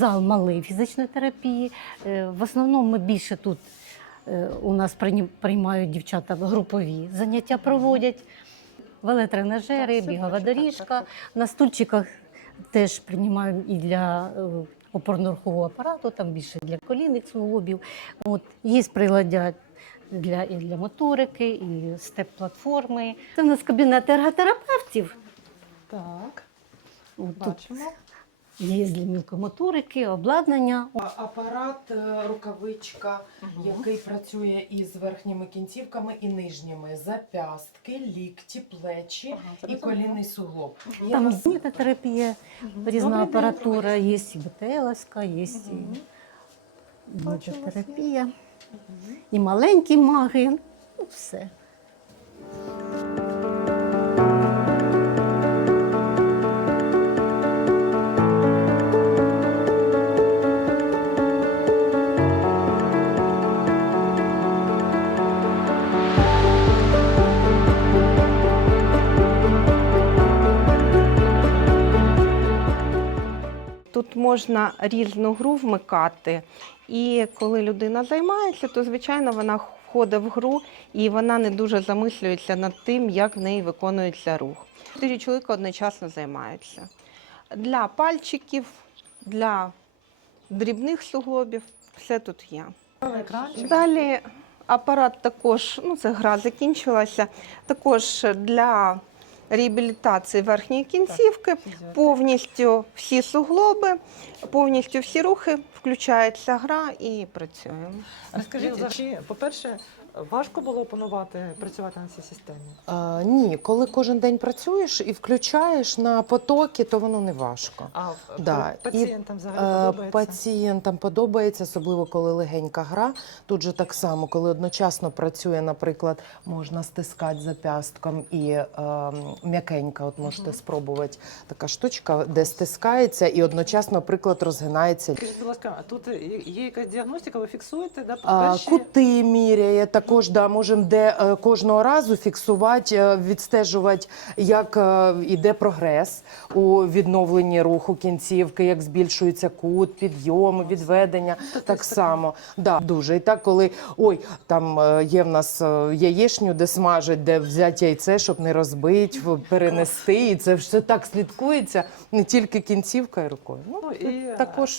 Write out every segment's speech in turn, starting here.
зал малий фізичної терапії. Е, В основному ми більше тут е, у нас приймають дівчата групові заняття проводять. Велотренажери, Так, бігова доріжка. На стульчиках теж приймаємо і для е, опорно-рухового апарату, там більше для колінних суглобів. От, є приладдя для, і для моторики, і степ-платформи. Це у нас кабінет ерготерапевтів. Так, От, тут бачимо. Є мілкомоторики, обладнання. Апарат, е, рукавичка, Мгм. який працює із верхніми кінцівками і нижніми, запястки, лікті, плечі Ага, і колінний суглоб. Там нас- терапія, різна апаратура, є і БТЛСка, є Мгм. і терапія, і маленькі маги. Ну, все. Можна різну гру вмикати, і коли людина займається, то звичайно вона входить в гру і вона не дуже замислюється над тим, як в неї виконується рух. Чотири чоловіка одночасно займаються. Для пальчиків, для дрібних суглобів все тут є. Далі апарат також, ну це гра закінчилася, також для реабілітації верхньої кінцівки. Повністю всі суглоби, повністю всі рухи, включається гра і працюємо. Розкажіть, чи, по-перше, важко було опанувати, працювати на цій системі? А, ні, коли кожен день працюєш і включаєш на потоки, то воно не важко. А Да, пацієнтам взагалі Е, подобається? Пацієнтам подобається, особливо коли легенька гра. Тут же так само, коли одночасно працює, наприклад, можна стискати запястком і е, м'якенька. От можете Мгм. спробувати така штучка, де стискається і одночасно, наприклад, розгинається. Скажіть, будь ласка, тут є- якась діагностика, ви фіксуєте, да? А, Кути міряє також, да, можемо де е, кожного разу фіксувати, е, відстежувати, як е, іде прогрес у відновленні руху кінцівки, як збільшується кут, підйом, відведення. Так само, да, дуже. І так, коли ой, там є в нас яєчню, де смажать, де взяти яйце, щоб не розбити, перенести. І це все так слідкується, не тільки кінцівка і рукою. Ну, Ну, і, також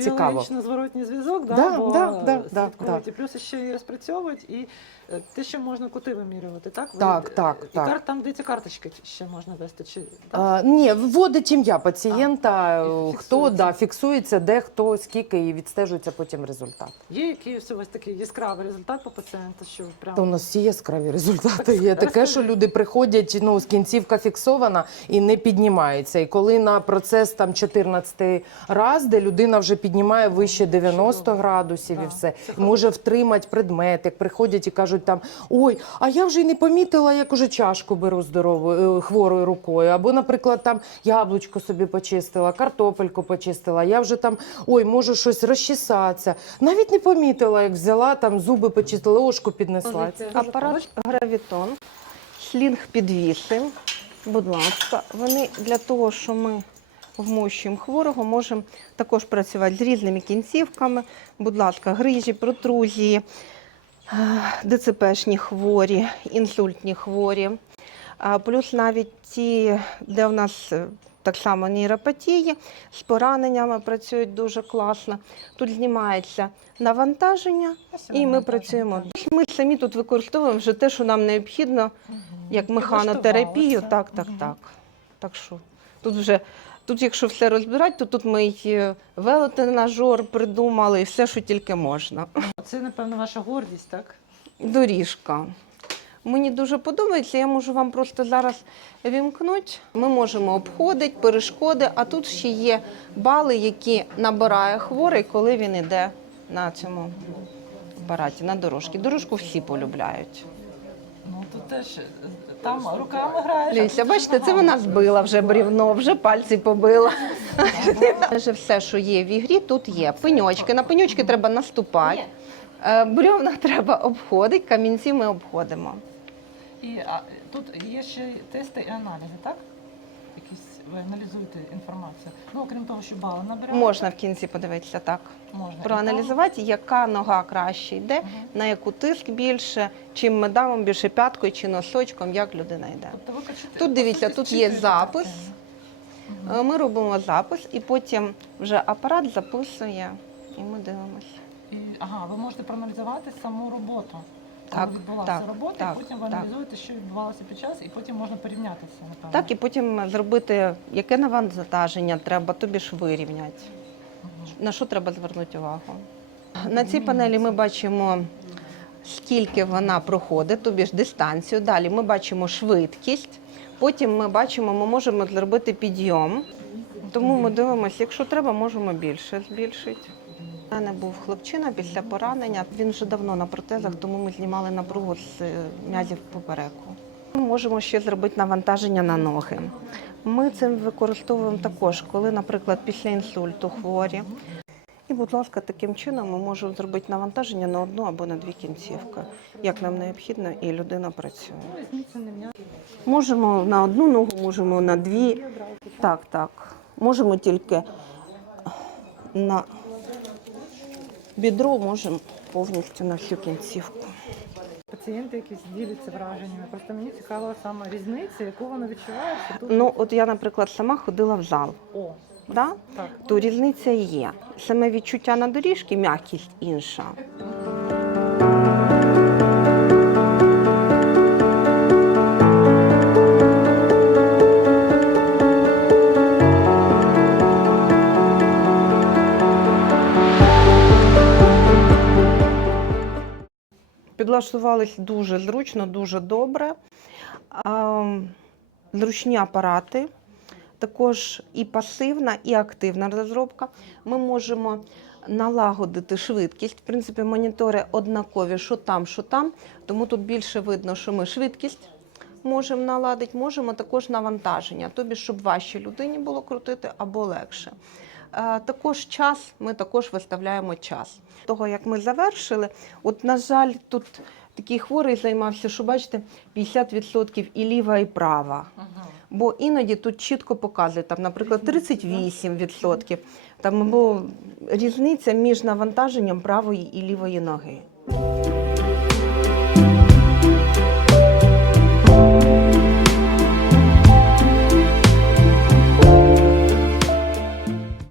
цікаво. Біологічно зворотній зв'язок, да, Да, бо да, да, да, слідкують, да. і плюс ще і розпрацьовують, і е, те, що можна кути вимірювати, так? Ви- Так, так, і так. Кар, там, де ці карточки ще можна вести, чи так? А, ні, вводить ім'я пацієнта, А, і е, хто фіксується. да, фіксується, де хто, скільки, і відстежується потім результат. Є якийсь у вас такий яскравий результат по пацієнту, що прямо Та у нас всі яскраві результати є. Таке, що люди приходять, ну, кінцівка фіксована і не піднімається. І коли на процес там 14 раз, де людина вже піднімає вище 90 Чудово. градусів і все, це може втримати предмет, як приходять і кажуть там ой, а я вже й не помітила, як уже чашку беру здоровою е, хворою рукою. Або, наприклад, там яблучко собі почистила, картопельку почистила. Я вже там ой, можу щось розчесатися. Навіть не помітила, як взяла там зуби почистила, ложку піднесла. Апарат гравітон, слінг підвіси. Будь ласка, вони для того, що ми вмощуємо хворого, можемо також працювати з різними кінцівками. Будь ласка, грижі, протрузії, ДЦПшні хворі, інсультні хворі. Плюс навіть ті, де в нас е, так само нейропатії, з пораненнями працюють дуже класно. Тут знімається навантаження, і ми працюємо. Ми самі тут використовуємо вже те, що нам необхідно, як механотерапію. Так, так, так. Так що тут вже. Тут, якщо все розбирати, то тут ми й е, велотренажер придумали, і все, що тільки можна. Це, напевно, ваша гордість, так? Доріжка. Мені дуже подобається, я можу вам просто зараз вімкнути. Ми можемо обходити перешкоди, а тут ще є бали, які набирає хворий, коли він йде на цьому апараті, на дорожці. Дорожку всі полюбляють. Ну тут теж там руками граєш. Ліся, бачите, це вона збила вже брівно, вже пальці побила. Вже все, що є в ігрі, тут є. Пеньочки. На пеньочки треба наступати. Е, Бревна треба обходити, камінці ми обходимо. І а, тут є ще тести і аналізи, так? Якісь ви аналізуєте інформацію? Ну, окрім того, що бали набираєте, Можна в кінці подивитися так. можна Проаналізувати, яка нога краще йде. Мгм. на яку тиск більше, чим ми дамо більше п'яткою чи носочком, як людина йде. Тобто ви хочете- Тут дивіться, тут є запис. дитину. Е, Ми робимо запис, і потім вже апарат записує, і ми дивимося. І, ага, ви можете проаналізувати саму роботу. Так, Коли відбулася так, робота, так, і потім ви так. аналізуєте, що відбувалося під час, і потім можна порівняти все, напевно. Так, і потім зробити, яке навантаження треба, тобі ж вирівняти. На що треба звернути увагу? На цій панелі ми бачимо, скільки вона проходить, тобі ж дистанцію. Далі ми бачимо швидкість. Потім ми бачимо, ми можемо зробити підйом. Тому ми дивимося, якщо треба, можемо більше збільшити. У мене був хлопчина після поранення. Він вже давно на протезах, тому ми знімали напругу з е, м'язів попереку. Ми можемо ще зробити навантаження на ноги. Ми цим використовуємо також, коли, наприклад, після інсульту хворі. І, будь ласка, таким чином ми можемо зробити навантаження на одну або на дві кінцівки, як нам необхідно, і людина працює. Можемо на одну ногу, можемо на дві. Так, так. Можемо тільки на бідро, можемо повністю на всю кінцівку. Пацієнти якісь діляться враженнями. Просто мені цікава саме різниця, яку вони відчувають. Тут Ну, от я, наприклад, сама ходила в зал. о, Да? так. То різниця є. Саме відчуття на доріжці, м'якість інша. Підлаштувались дуже зручно, дуже добре. Зручні апарати, також і пасивна, і активна розробка. Ми можемо налагодити швидкість. В принципі, монітори однакові, що там, що там. Тому тут більше видно, що ми швидкість можемо наладити, можемо також навантаження, тобі, щоб важче людині було крутити або легше. Е, Також час, ми також виставляємо час. Того, як ми завершили, от, на жаль, тут такий хворий займався, що бачите, 50% і ліва, і права. Бо іноді тут чітко показує, там, наприклад, 38%. Там або різниця між навантаженням правої і лівої ноги.